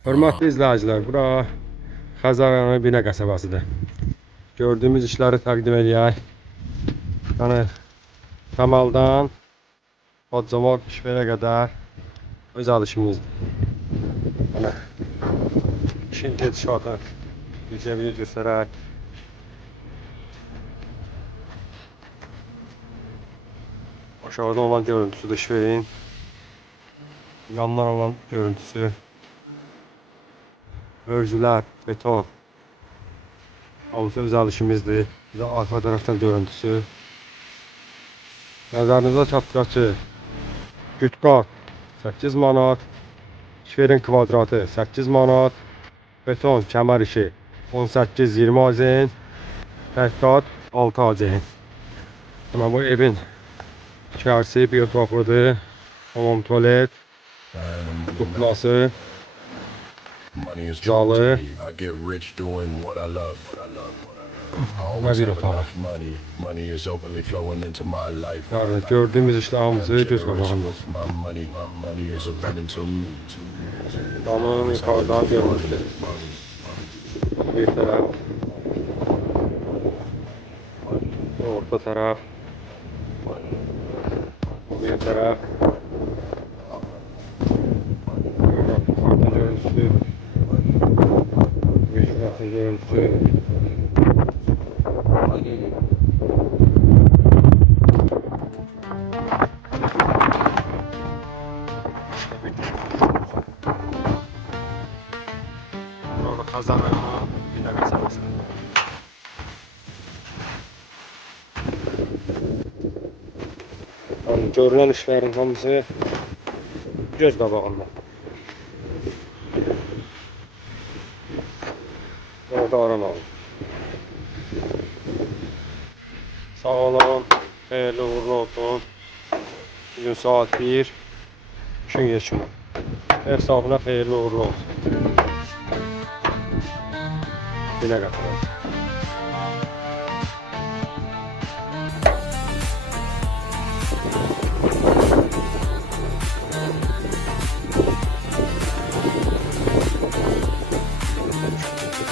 Hörmətli izləyicilər, bura Xəzər rayonu Binə qəsəbəsidir. Gördüyümüz işləri təqdim edək. Yəni təməldən bacamaq işverə qədər öz alışımızdır. Yəni işin gedişatı yüzəviyə göstərək. Aşağıda olan görüntüsü de işverin. Yanlar olan görüntüsü. Örgülər, beton. Havuzda öz alışımızdır. Bir de arka taraftan görüntüsü. Nəzərinizə çatdıraq ki, kütqat 8 manat, işverin kvadratı 8 manat, beton kəmər işi 18-20 AZN, təhqiqat 6 AZN. Ama bu evin içərisi biotopludur, hamam tuvalet, kutlası, calı ve bir otağı. Yani gördüğümüz işte hamısı göz qabağında. Damın yukarıdan görmüştü. Bir taraf, orta taraf, bir taraf. Yukarıdan görüntüsü. Bir tarafın görüntüsü. Burada Xəzər rayonu Binə qəsəbəsi. Yani görülen işlerin hamısı göz qabağında. Orada aran alın. Sağ olun, xeyirli uğurlu olsun. Bugün saat 1, işin geçiyor. Ev sahibine xeyirli uğurlu olsun. Binə qəsəbəsi.